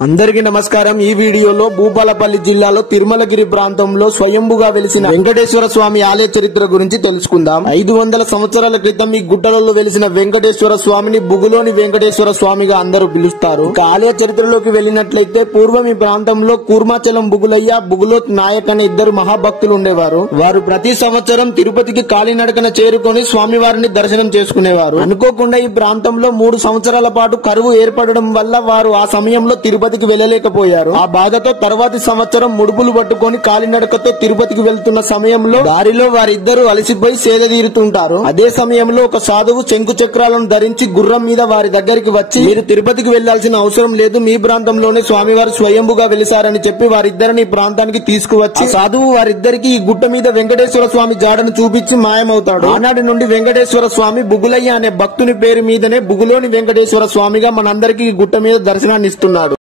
అందరికీ నమస్కారం। ఈ వీడియోలో భూపాలపల్లి జిల్లాలో తిరుమలగిరి ప్రాంతంలో స్వయంభుగా వెలిసిన వెంకటేశ్వర స్వామి ఆలయ చరిత్ర గురించి తెలుసుకుందాం। 500 సంవత్సరాల క్రితం ఈ గుట్టలలో వెలిసిన వెంకటేశ్వర స్వామిని బుగులోని వెంకటేశ్వర స్వామిగా అందరూ పిలుస్తారు। ఆలయ చరిత్రలోకి వెళ్ళినట్లయితే పూర్వం ఈ ప్రాంతంలో కూర్మాచలం బుగులయ్య, బుగులోత్ నాయక్ అనే ఇద్దరు మహాభక్తులు ఉండేవారు। వారు ప్రతి సంవత్సరం తిరుపతికి కాలినడకన చేరుకొని స్వామివారిని దర్శనం చేసుకునేవారు। అనుకోకుండా ఈ ప్రాంతంలో 3 సంవత్సరాల పాటు కరువు ఏర్పడడం వల్ల వారు ఆ సమయంలో తిరుపతికి వెళ్ళలేకపోయారు। ఆ బాధతో తర్వాతి సంవత్సరం ముడుపులు పట్టుకొని కాలినడకతో తిరుపతికి వెళ్తున్న సమయంలో దారిలో వారిద్దరూ అలసిపోయి సేద తీరుతుంటారు। అదే సమయంలో ఒక సాధువు శంకు చక్రాలను ధరించి గుర్రం మీద వారి దగ్గరికి వచ్చి, మీరు తిరుపతికి వెళ్లాల్సిన అవసరం లేదు, మీ ప్రాంతంలోనే స్వామివారు స్వయంభుగా వెలిసారని చెప్పి వారిద్దరిని ఈ ప్రాంతానికి తీసుకువచ్చి సాధువు వారిద్దరికి ఈ గుట్ట మీద వెంకటేశ్వర స్వామి జాడను చూపించి మాయమవుతాడు। ఆనాటి నుండి వెంకటేశ్వర స్వామి బుగులయ్య అనే భక్తుని పేరు మీదనే బుగులోని వెంకటేశ్వర స్వామిగా మనందరికీ ఈ గుట్ట మీద దర్శనాన్ని ఇస్తున్నాడు।